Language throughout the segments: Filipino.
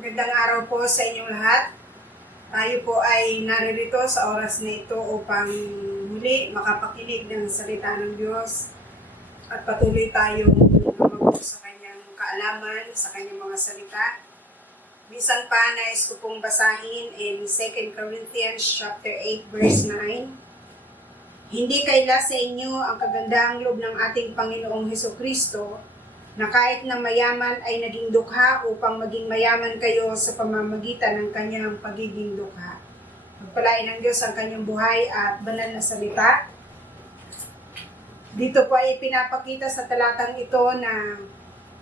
Magandang araw po sa inyong lahat. Tayo po ay naririto sa oras na ito upang muli makapakinig ng salita ng Diyos at patuloy tayong lumago sa kanyang kaalaman, sa kanyang mga salita. Minsan pa, nais ko pong basahin in 2 Corinthians chapter 8, verse 9. Hindi kaila sa inyo ang kagandahang loob ng ating Panginoong Hesukristo, na kahit na mayaman ay naging dukha upang maging mayaman kayo sa pamamagitan ng kanyang pagiging dukha. Magpalain ng Diyos ang kanyang buhay at banal na salita. Dito po ay pinapakita sa talatang ito na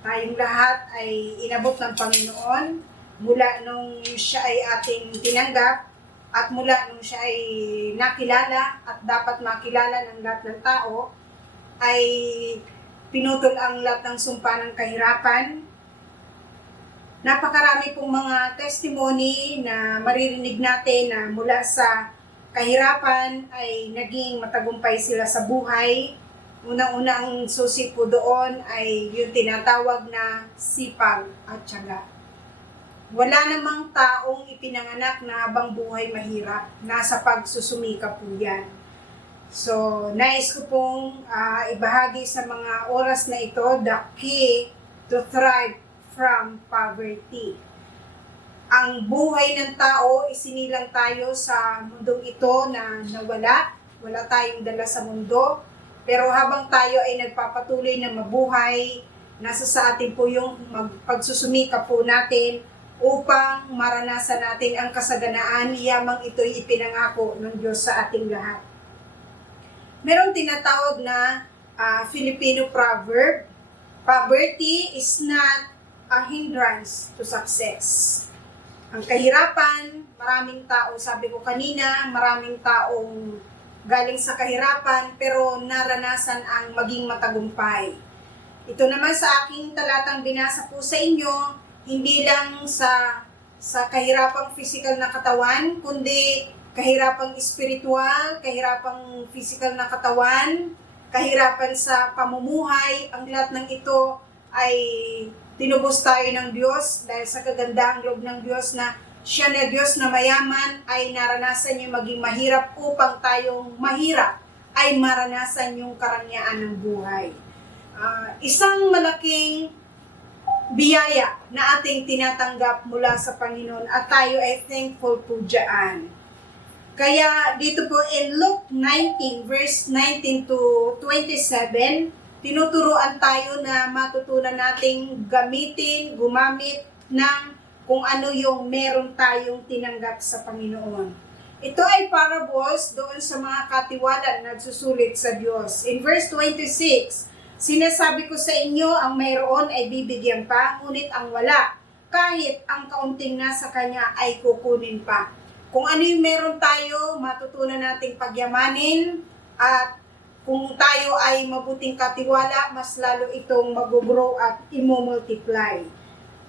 tayong lahat ay inabot ng Panginoon mula nung siya ay ating tinanggap at mula nung siya ay nakilala at dapat makilala ng lahat ng tao ay pinutol ang lahat ng sumpa ng kahirapan. Napakarami pong mga testimony na maririnig natin na mula sa kahirapan ay naging matagumpay sila sa buhay. Unang-unang susi po doon ay yung tinatawag na sipag at tiyaga. Wala namang taong ipinanganak na habang buhay mahirap. Nasa pagsusumika po yan. So, nais ko pong ibahagi sa mga oras na ito the key to thrive from poverty. Ang buhay ng tao, isinilang tayo sa mundong ito na nawala. Wala tayong dala sa mundo. Pero habang tayo ay nagpapatuloy na mabuhay, nasa sa atin po yung pagsusumika po natin upang maranasan natin ang kasaganaan, yamang ito'y ipinangako ng Diyos sa ating lahat. Meron tinatawag na Filipino proverb, poverty is not a hindrance to success. Ang kahirapan, maraming tao, sabi ko kanina, maraming taong galing sa kahirapan pero naranasan ang maging matagumpay. Ito naman sa aking talatang binasa po sa inyo, hindi lang sa kahirapang physical na katawan, kundi kahirapang espiritual, kahirapang physical na katawan, kahirapan sa pamumuhay. Ang lahat ng ito ay tinubos tayo ng Diyos dahil sa kagandahang loob ng Diyos na siya na Diyos na mayaman ay naranasan niyo maging mahirap upang tayong mahirap ay maranasan yung karangyaan ng buhay. Isang malaking biyaya na ating tinatanggap mula sa Panginoon at tayo ay thankful po dyan. Kaya dito po in Luke 19 verse 19 to 27, tinuturuan tayo na matutunan nating gumamit ng kung ano yung meron tayong tinanggap sa Panginoon. Ito ay parables doon sa mga katiwala na nagsusulit sa Diyos. In verse 26, sinasabi ko sa inyo, ang mayroon ay bibigyan pa, ngunit ang wala, kahit ang kaunting nasa kanya ay kukunin pa. Kung ano yung meron tayo, matutunan nating pagyamanin at kung tayo ay mabuting katiwala, mas lalo itong mag-grow at imumultiply.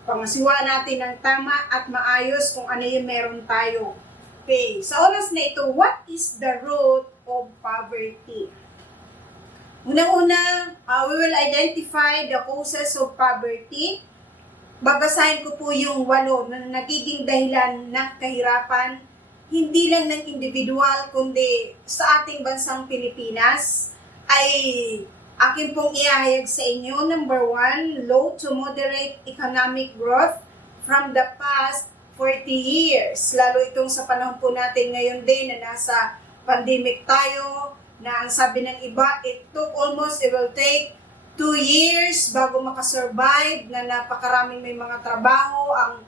Pangasiwaan natin ng tama at maayos kung ano yung meron tayo. Okay, sa oras na ito, what is the root of poverty? Unang-una, we will identify the causes of poverty. Babasahin ko po yung 8 na nagiging dahilan ng kahirapan, hindi lang ng individual, kundi sa ating bansang Pilipinas, ay akin pong iahayag sa inyo. Number 1, low to moderate economic growth from the past 40 years. Lalo itong sa panahon po natin ngayon din na nasa pandemic tayo, na ang sabi ng iba, it will take 2 years bago makasurvive, na napakaraming may mga trabaho, ang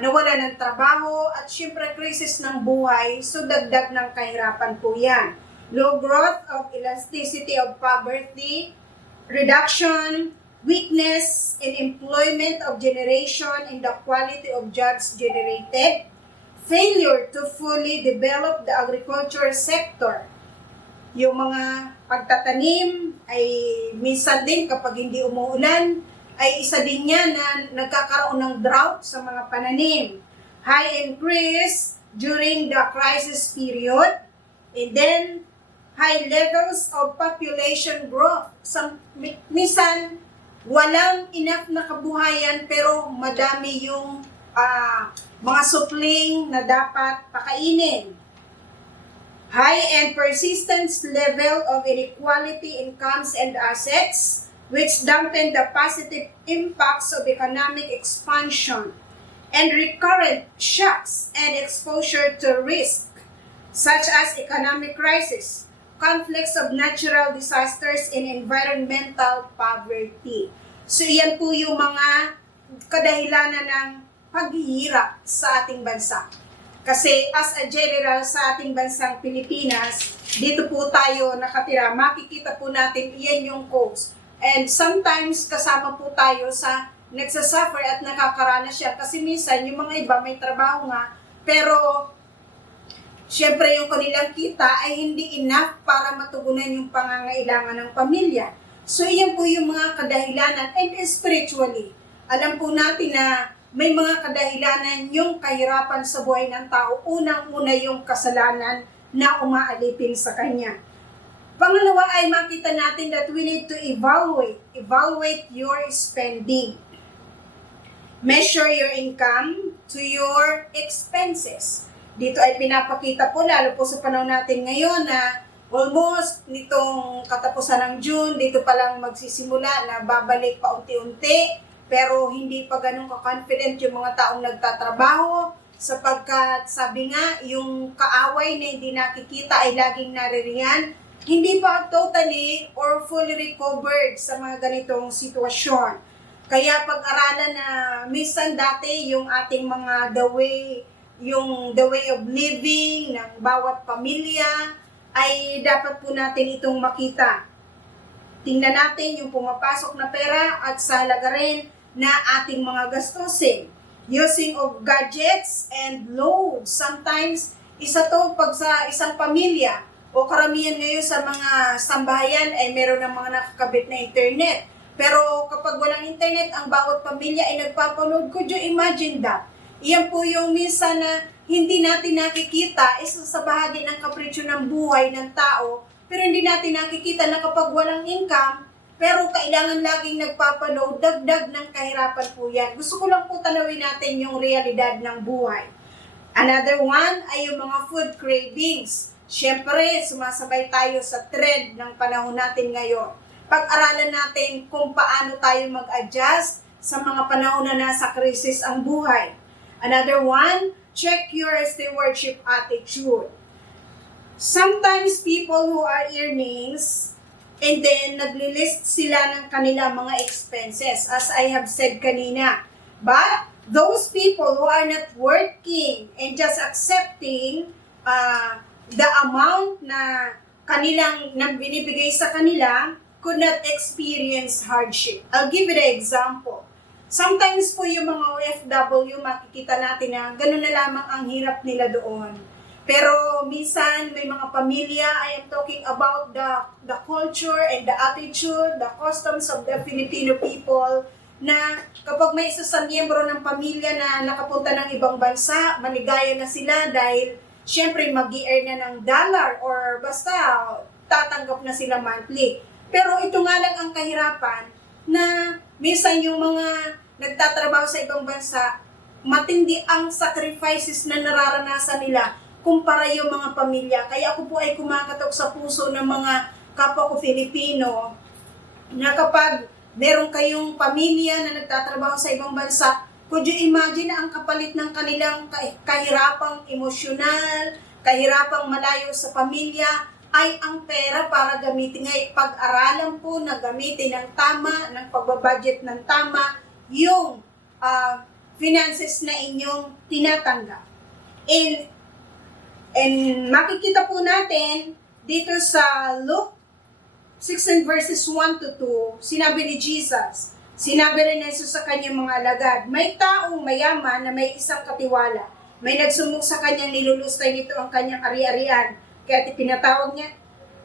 nawala ng trabaho, at syempre krisis ng buhay, so dagdag ng kahirapan po yan. Low growth of elasticity of poverty, reduction, weakness in employment of generation and the quality of jobs generated, failure to fully develop the agriculture sector. Yung mga pagtatanim ay minsan din kapag hindi umuulan, ay isa din yan na nagkakaroon ng drought sa mga pananim. High increase during the crisis period, and then high levels of population growth. Minsan, walang enough na kabuhayan pero madami yung mga supling na dapat pakainin. High and persistent level of inequality, incomes, and assets, which dampen the positive impacts of economic expansion, and recurrent shocks and exposure to risk, such as economic crisis, conflicts of natural disasters, and environmental poverty. So, iyan po yung mga kadahilanan ng paghihirap sa ating bansa. Kasi as a general sa ating bansang Pilipinas, dito po tayo nakatira, makikita po natin iyan yung cause. And sometimes kasama po tayo sa nagsasuffer at nakakaranas siya. Kasi minsan yung mga iba may trabaho nga, pero syempre yung kanilang kita ay hindi enough para matugunan yung pangangailangan ng pamilya. So iyan po yung mga kadahilanan, and spiritually, alam po natin na may mga kadahilanan yung kahirapan sa buhay ng tao. Unang-una yung kasalanan na umaalipin sa kanya. Pangalawa ay makita natin that we need to evaluate your spending. Measure your income to your expenses. Dito ay pinapakita po, lalo po sa panahon natin ngayon na almost nitong katapusan ng June, dito pa lang magsisimula na babalik pa unti-unti. Pero hindi pa ganun ka-confident yung mga taong nagtatrabaho sapagkat sabi nga, yung kaaway na hindi nakikita ay laging naririyan, hindi pa totally or fully recovered sa mga ganitong sitwasyon. Kaya pag-aralan na minsan dati yung ating mga the way of living ng bawat pamilya ay dapat po natin itong makita. Tingnan natin yung pumapasok na pera at sa halaga rin na ating mga gastusin. Using of gadgets and loads. Sometimes, isa to pag sa isang pamilya o karamihan ngayon sa mga sambahayan ay meron ng mga nakakabit na internet. Pero kapag walang internet, ang bawat pamilya ay nagpapanood. Could you imagine that? Iyan po yung minsan na hindi natin nakikita isa sa bahagi ng kapritsyo ng buhay ng tao, pero hindi natin nakikita na kapag walang income, pero kailangan laging nagpapaload, dagdag ng kahirapan po yan. Gusto ko lang po tanawin natin yung realidad ng buhay. Another one ay yung mga food cravings. Siyempre, sumasabay tayo sa trend ng panahon natin ngayon. Pag-aralan natin kung paano tayo mag-adjust sa mga panahon na nasa krisis ang buhay. Another one, check your stewardship attitude. Sometimes people who are earnings, and then, naglilist sila ng kanilang mga expenses, as I have said kanina. But, those people who are not working and just accepting the amount na binibigay sa kanila, could not experience hardship. I'll give you the example. Sometimes po yung mga OFW, makikita natin na gano'n na lamang ang hirap nila doon. Pero minsan may mga pamilya, I am talking about the culture and the attitude, the customs of the Filipino people, na kapag may isa sa miyembro ng pamilya na nakapunta ng ibang bansa, maligaya na sila dahil syempre mag-i-earn na ng dollar or basta tatanggap na sila monthly. Pero ito nga lang ang kahirapan na minsan yung mga nagtatrabaho sa ibang bansa, matindi ang sacrifices na nararanasan nila kumpara yung mga pamilya. Kaya ako po ay kumakatok sa puso ng mga kapwa ko Filipino na kapag meron kayong pamilya na nagtatrabaho sa ibang bansa, could you imagine na ang kapalit ng kanilang kahirapang emosyonal, kahirapang malayo sa pamilya, ay ang pera para gamitin ngay pag-aralan po na gamitin ng tama, ng pagbabudget ng tama, yung finances na inyong tinatanggap. And makikita po natin dito sa Luke 16 verses 1 to 2, sinabi ni Jesus, sinabi rin ni Jesus sa kanyang mga alagad, may taong mayaman na may isang katiwala. May nagsumok sa kanyang nilulustay nito ang kanyang ari-arian. Kaya pinatawag niya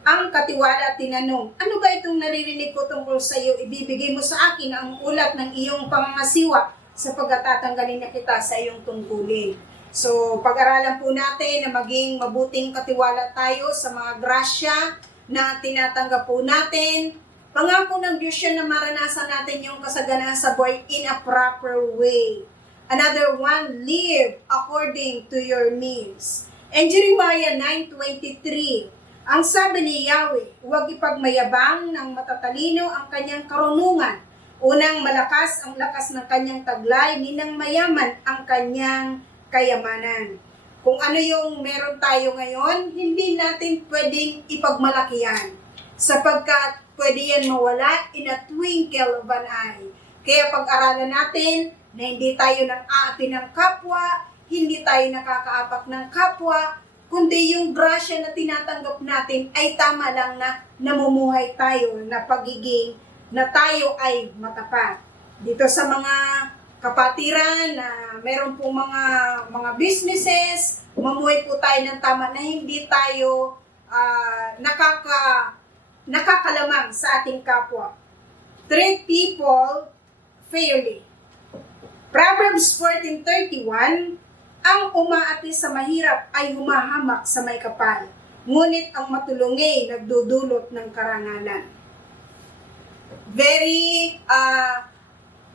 ang katiwala at tinanong, ano ba itong naririnig ko tungkol sa iyo? Ibibigay mo sa akin ang ulat ng iyong pangangasiwa sapagkat tatanggalin na kita sa iyong tungkulin. So, pag-aralan po natin na maging mabuting katiwala tayo sa mga grasya na tinatanggap po natin. Pangako ng Diyos yan na maranasan natin yung kasaganahan sa buhay in a proper way. Another one, live according to your means. And Jeremiah 9:23, ang sabi ni Yahweh, huwag ipagmayabang ng matatalino ang kanyang karunungan. Unang malakas ang lakas ng kanyang taglay, ninang mayaman ang kanyang kayamanan. Kung ano yung meron tayo ngayon, hindi natin pwedeng ipagmalakihan sapagkat pwede yan mawala in a twinkle of an eye. Kaya pag-aralan natin na hindi tayo nang aapi ng kapwa, hindi tayo nakakaapak ng kapwa, kundi yung grasya na tinatanggap natin ay tama lang na namumuhay tayo na pagiging na tayo ay matapat. Dito sa mga kapatiran na meron pong mga businesses, mamuhay po tayo ng tama na hindi tayo nakakalamang sa ating kapwa. Treat people fairly. Proverbs 14:31, ang umaati sa mahirap ay humahamak sa may kapal, ngunit ang matulungi nagdudulot ng karangalan. Very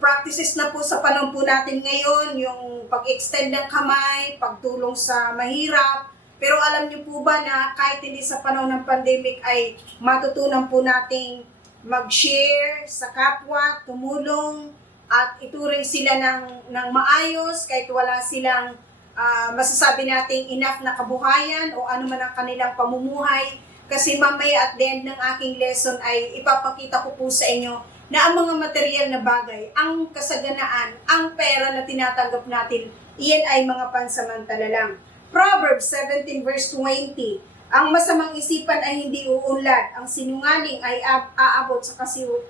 practices na po sa panahon po natin ngayon, yung pag-extend ng kamay, pagtulong sa mahirap. Pero alam niyo po ba na kahit hindi sa panahon ng pandemic ay matutunan po nating mag-share sa kapwa, tumulong, at ituring sila ng maayos kahit wala silang masasabi nating enough na kabuhayan o ano man ang kanilang pamumuhay. Kasi mamaya at the end ng aking lesson ay ipapakita ko po sa inyo na ang mga material na bagay, ang kasaganaan, ang pera na tinatanggap natin, iyan ay mga pansamantala lang. Proverbs 17 verse 20, ang masamang isipan ay hindi uunlad, ang sinungaling ay aabot sa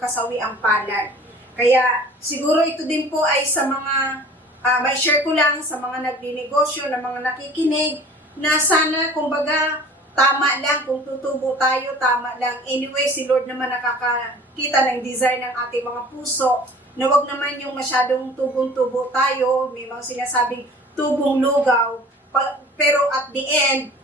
kasawiang palad. Kaya siguro ito din po ay sa mga, may share ko lang sa mga nagdinegosyo, na mga nakikinig, na sana kumbaga tama lang, kung tutubo tayo, tama lang. Anyway, si Lord naman nakakakita ng desire ng ating mga puso, na wag naman yung masyadong tubong-tubo tayo, may mga sinasabing tubong lugaw, pero at the end,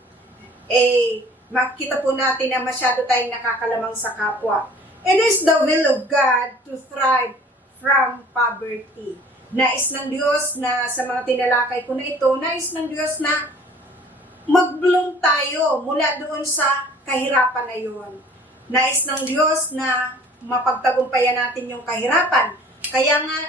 makita po natin na masyado tayong nakakalamang sa kapwa. It is the will of God to thrive from poverty. Nais ng Diyos na sa mga tinalakay ko na ito, nais ng Diyos na mag-bloom tayo mula doon sa kahirapan na yun. Nais ng Diyos na mapagtagumpayan natin yung kahirapan. Kaya nga,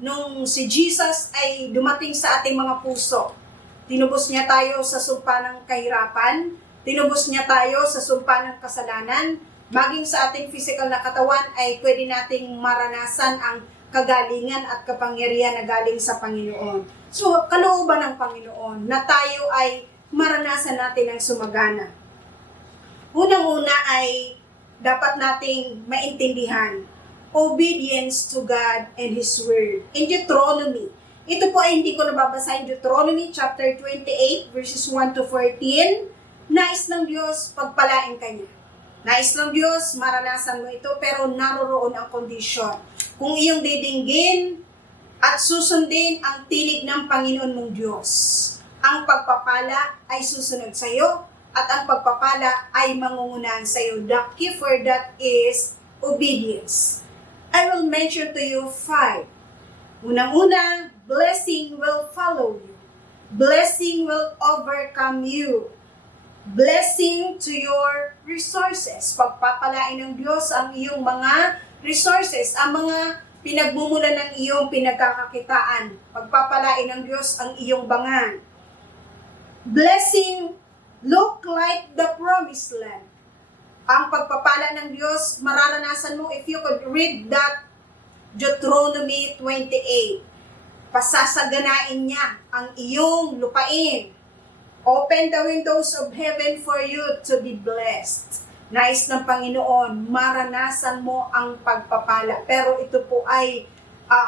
nung si Jesus ay dumating sa ating mga puso, tinubos niya tayo sa sumpa ng kahirapan, tinubos niya tayo sa sumpa ng kasalanan, maging sa ating physical na katawan ay pwede nating maranasan ang kagalingan at kapangyarihan na galing sa Panginoon. So, kalooban ng Panginoon na tayo ay maranasan natin ang sumagana. Unang-una ay dapat nating maintindihan obedience to God and His Word. In Deuteronomy, ito po ay hindi ko nababasahin, Deuteronomy chapter 28 verses 1 to 14, nais ng Diyos pagpalain ka niya. Nais ng Diyos, maranasan mo ito, pero naroroon ang kondisyon. Kung iyong didinggin at susundin ang tinig ng Panginoon mong Diyos, ang pagpapala ay susunod sa iyo at ang pagpapala ay mangungunahan sa iyo. The key for that is obedience. I will mention to you 5. Unang-una, blessing will follow you. Blessing will overcome you. Blessing to your resources. Pagpapalain ng Diyos ang iyong mga resources, ang mga pinagmumulan ng iyong pinagkakakitaan. Pagpapalain ng Diyos ang iyong bangan. Blessing look like the promised land. Ang pagpapala ng Diyos, mararanasan mo if you could read that Deuteronomy 28. Pasasaganain niya ang iyong lupain. Open the windows of heaven for you to be blessed. Nais ng Panginoon, maranasan mo ang pagpapala. Pero ito po ay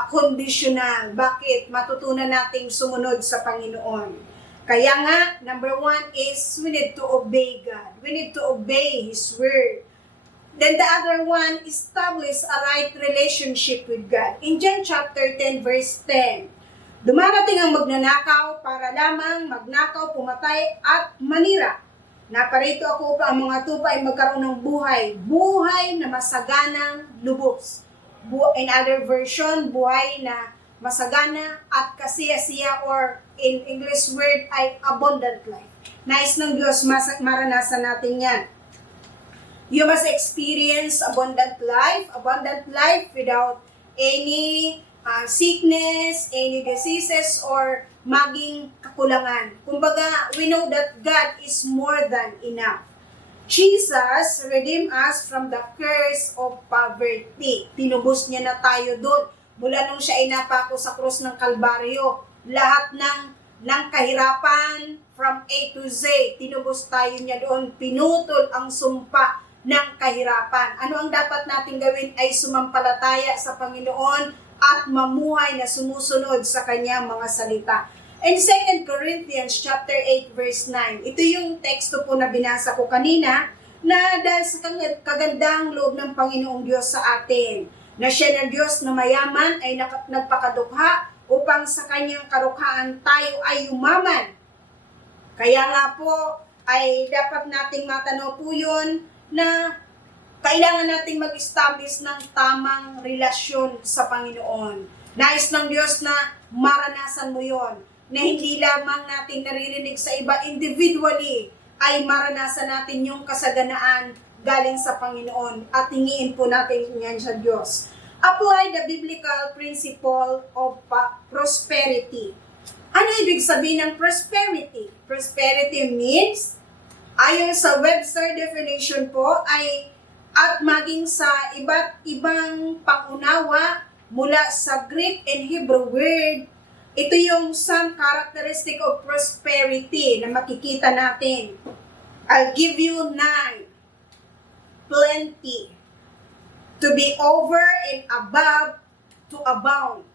conditional. Bakit? Matutunan nating sumunod sa Panginoon. Kaya nga, number 1 is we need to obey God. We need to obey His Word. Then the other one, establish a right relationship with God. In John chapter 10 verse 10, dumarating ang magnanakaw para lamang magnakaw, pumatay at manira. Naparito ako upang ang mga tupa ay magkaroon ng buhay. Buhay na masaganang lubos. In other version, buhay na masagana at kasiyasiya, or in English word ay abundant life. Nais ng Diyos maranasan natin yan. You must experience abundant life without any sickness, any diseases, or maging kakulangan. Kumbaga, we know that God is more than enough. Jesus redeemed us from the curse of poverty. Tinubos niya na tayo doon. Mula nung siya ay napako sa krus ng Kalbaryo, lahat ng kahirapan from A to Z, tinubos tayo niya doon. Pinutol ang sumpa ng kahirapan. Ano ang dapat natin gawin ay sumampalataya sa Panginoon at mamuhay na sumusunod sa kanyang mga salita. In 2 Corinthians chapter 8 verse 9, ito yung teksto po na binasa ko kanina, na dahil sa kagandang loob ng Panginoong Diyos sa atin, na siya na Diyos na mayaman ay nagpakadukha upang sa kanyang karukhaan tayo ay yumaman. Kaya nga po ay dapat nating matanaw po yun na kailangan nating mag-establish ng tamang relasyon sa Panginoon. Nais ng Diyos na maranasan mo yon, na hindi lamang natin naririnig sa iba individually, ay maranasan natin yung kasaganaan galing sa Panginoon at hingiin po natin yan sa Diyos. Apply the biblical principle of prosperity. Ano ibig sabihin ng prosperity? Prosperity means, ayon sa Webster definition po, ay at maging sa iba't ibang pangunawa mula sa Greek and Hebrew word, ito yung some characteristic of prosperity na makikita natin. I'll give you 9. Plenty. To be over and above, to abound.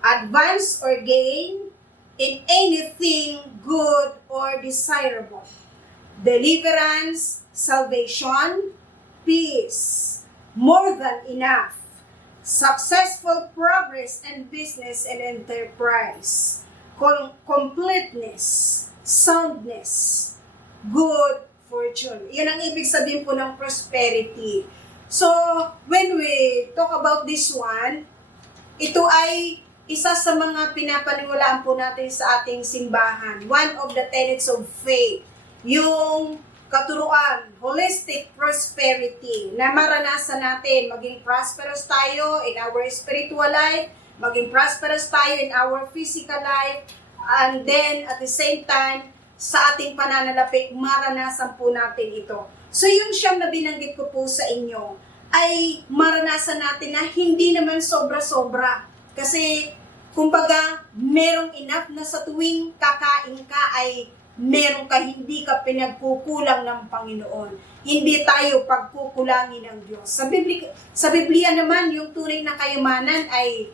Advance or gain in anything good or desirable. Deliverance, salvation, peace, more than enough. Successful progress in business and enterprise. Completeness, soundness, good fortune. Yan ang ibig sabihin po ng prosperity. So, when we talk about this one, ito ay isa sa mga pinapaniwalaan po natin sa ating simbahan. One of the tenets of faith, yung katuruan, holistic prosperity, na maranasan natin, maging prosperous tayo in our spiritual life, maging prosperous tayo in our physical life, and then at the same time, sa ating pananalapi, maranasan po natin ito. So yung siyam na binanggit ko po sa inyo, ay maranasan natin na hindi naman sobra-sobra. Kasi, kumbaga, merong enough na sa tuwing kakain ka ay meron ka, hindi ka pinagkukulang ng Panginoon. Hindi tayo pagkukulangin ng Diyos. Sa Biblia naman, yung tunay na kayamanan ay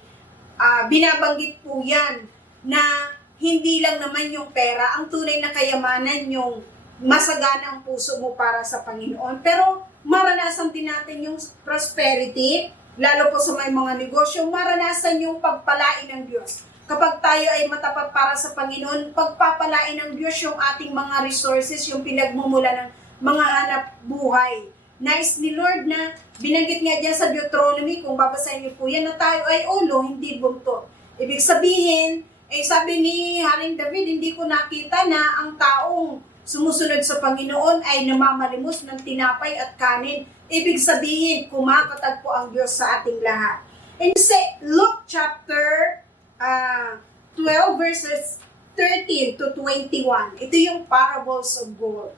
binabanggit po yan na hindi lang naman yung pera, ang tunay na kayamanan yung masagana ang puso mo para sa Panginoon. Pero maranasan din natin yung prosperity, lalo po sa may mga negosyo, maranasan yung pagpalain ng Diyos. Kapag tayo ay matapat para sa Panginoon, pagpapalain ng Diyos yung ating mga resources, yung pinagmumula ng mga hanap buhay. Nais ni Lord na binanggit nga dyan sa Deuteronomy, kung babasahin niyo po yan, na tayo ay ulo, hindi buntot. Ibig sabihin, sabi ni Haring David, hindi ko nakita na ang taong sumusunod sa Panginoon ay namamalimos ng tinapay at kanin. Ibig sabihin, kumakatagpo ang Diyos sa ating lahat. In Luke chapter 12 verses 13 to 21, ito yung parables of gold.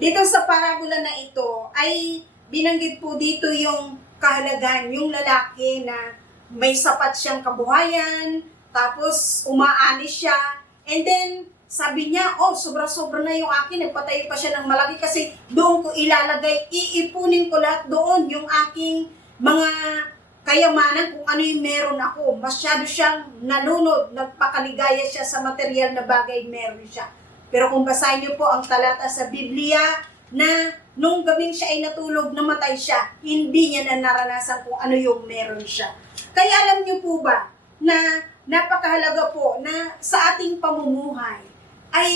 Dito sa parabola na ito, ay binanggit po dito yung kahalagahan, yung lalaki na may sapat siyang kabuhayan, tapos umaalis siya, and then sabi niya, sobra-sobra na yung akin, nagpatayo pa siya ng malaki kasi doon ko ilalagay, iipunin ko lahat doon yung aking mga kayamanan kung ano yung meron ako. Masyado siyang nanunod, nagpakaligaya siya sa material na bagay meron siya. Pero kung basahin niyo po ang talata sa Biblia na nung gabing siya ay natulog, namatay siya, hindi niya na naranasan kung ano yung meron siya. Kaya alam niyo po ba na napakahalaga po na sa ating pamumuhay ay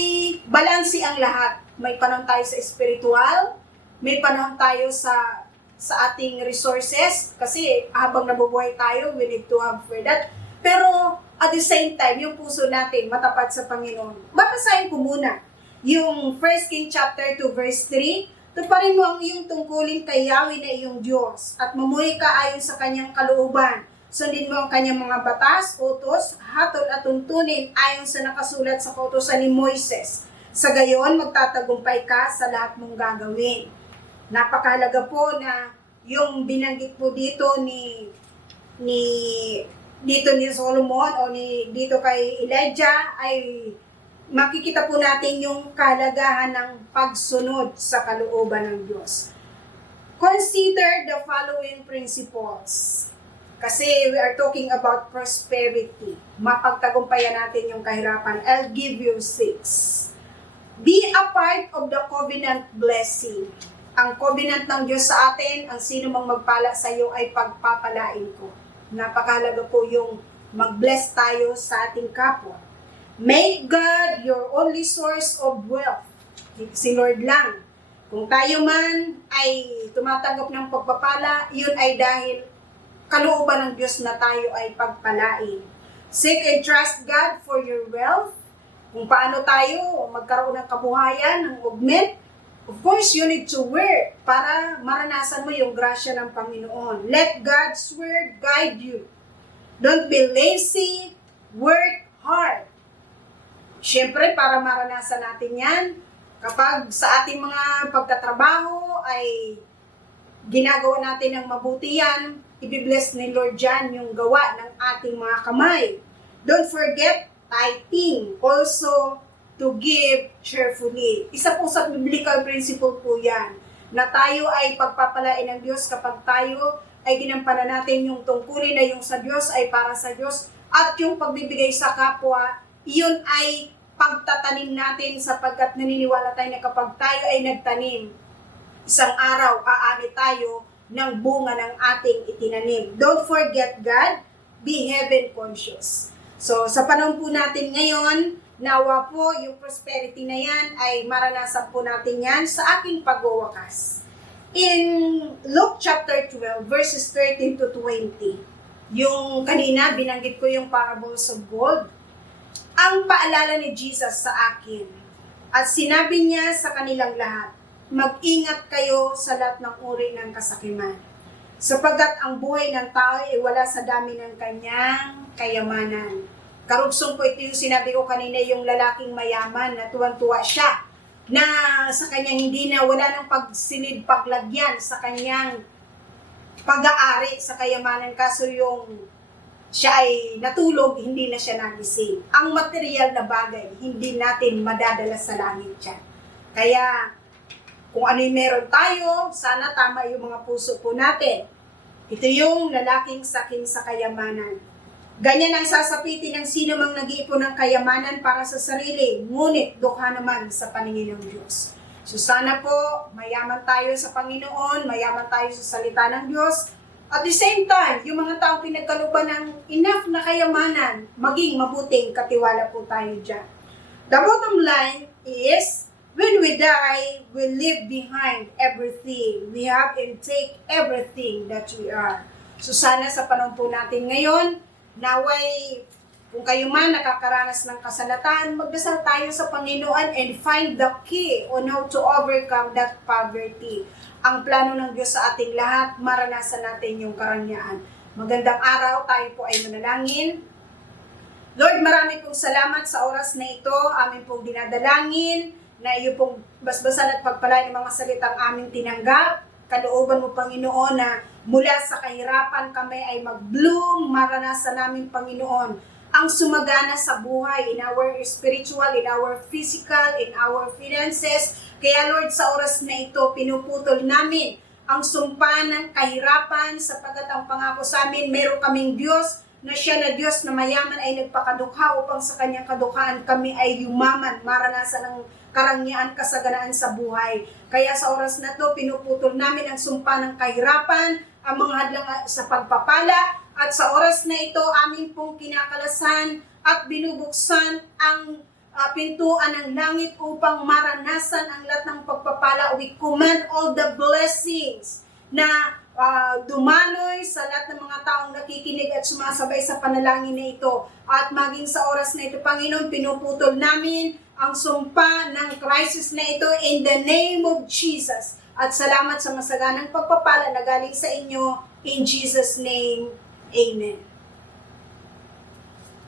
balansi ang lahat. May panahon tayo sa spiritual, may panahon tayo sa sa ating resources kasi habang nabubuhay tayo, we need to have for that. Pero at the same time, yung puso natin matapat sa Panginoon. Babasahin ko muna yung 1 King chapter 2 verse 3. Tuparin mo ang iyong tungkulin kay Yahweh na iyong Diyos at mamuhay ka ayon sa kanyang kalooban. Sundin mo ang kanyang mga batas, utos, hatol at tuntunin ayon sa nakasulat sa kautusan ni Moises. Sa gayon, magtatagumpay ka sa lahat mong gagawin. Napakahalaga po na yung binanggit po dito ni Solomon o dito kay Elijah ay makikita po natin yung kahalagahan ng pagsunod sa kalooban ng Diyos. Consider the following principles. Kasi we are talking about prosperity. Mapagtagumpayan natin yung kahirapan. I'll give you 6. Be a part of the covenant blessing. Ang covenant ng Diyos sa atin, ang sino mang magpala sa iyo ay pagpapalain ko. Napakahalaga po yung mag-bless tayo sa ating kapwa. Make God your only source of wealth. Si Lord lang. Kung tayo man ay tumatanggap ng pagpapala, yun ay dahil kalooban ng Diyos na tayo ay pagpalain. Seek and trust God for your wealth. Kung paano tayo magkaroon ng kabuhayan, ng augment, of course, you need to work para maranasan mo yung grasya ng Panginoon. Let God's word guide you. Don't be lazy, work hard. Siyempre, para maranasan natin yan, kapag sa ating mga pagtatrabaho ay ginagawa natin ng mabuti yan, ibibless ni Lord dyan yung gawa ng ating mga kamay. Don't forget tithing, also to give cheerfully. Isa po sa biblical principle po yan, na tayo ay pagpapalain ng Diyos kapag tayo ay ginampanan natin yung tungkulin na yung sa Diyos ay para sa Diyos at yung pagbibigay sa kapwa, iyon ay pagtatanim natin sapagkat naniniwala tayo na kapag tayo ay nagtanim, isang araw aani tayo ng bunga ng ating itinanim. Don't forget God, be heaven conscious. So, sa panahon po natin ngayon, nawa po yung prosperity na yan ay maranasan po natin yan sa aking pagwawakas. In Luke chapter 12, verses 13 to 20, yung kanina binanggit ko yung parables of gold, ang paalala ni Jesus sa akin at sinabi niya sa kanilang lahat, mag-ingat kayo sa lahat ng uri ng kasakiman, sapagkat ang buhay ng tao ay wala sa dami ng kanyang kayamanan. Karugsong po ito yung sinabi ko kanina, yung lalaking mayaman na tuwang-tuwa siya, na sa kanyang hindi na wala ng pagsilid, paglagyan sa kanyang pag-aari sa kayamanan, kaso yung siya ay natulog, hindi na siya nagising. Ang material na bagay, hindi natin madadala sa langit yan. Kaya, kung ano yung meron tayo, sana tama yung mga puso po natin. Ito yung lalaking sakim sa kayamanan. Ganyan ang sasapitin ng sino mang nag-iipon ng kayamanan para sa sarili, ngunit dukha naman sa paningin ng Diyos. So sana po, mayaman tayo sa Panginoon, mayaman tayo sa salita ng Diyos. At the same time, yung mga taong pinagkaluban ng enough na kayamanan, maging mabuting katiwala po tayo dyan. The bottom line is, when we die, we leave behind everything. We have and take everything that we are. So sana sa panahon po natin ngayon, naway, kung kayo man nakakaranas ng kasalatan, magdasal tayo sa Panginoon and find the key on how to overcome that poverty. Ang plano ng Diyos sa ating lahat, maranasan natin yung karangyaan. Magandang araw, tayo po ay manalangin. Lord, marami pong salamat sa oras na ito. Amin pong dinadalangin na iyo pong basbasan at pagpalain ng mga salitang aming tinanggap. Kalooban mo, Panginoon, na mula sa kahirapan kami ay mag-bloom, maranasan namin, Panginoon, ang sumagana sa buhay, in our spiritual, in our physical, in our finances. Kaya Lord, sa oras na ito, pinuputol namin ang sumpa ng kahirapan sapagkat ang pangako sa amin, meron kaming Diyos na siya na Diyos na mayaman ay nagpakadukha upang sa kanyang kadukhaan kami ay yumaman, maranasan ng karangyaan, kasaganaan sa buhay. Kaya sa oras na to, pinuputol namin ang sumpa ng kahirapan, ang mga hadlang sa pagpapala, at sa oras na ito, amin pong kinakalasan at binubuksan ang pintuan ng langit upang maranasan ang lahat ng pagpapala. We command all the blessings na dumaloy sa lahat ng mga taong nakikinig at sumasabay sa panalangin na ito. At maging sa oras na ito, Panginoon, pinuputol namin ang sumpa ng crisis na ito in the name of Jesus. At salamat sa masaganang pagpapala na galing sa inyo. In Jesus' name, Amen.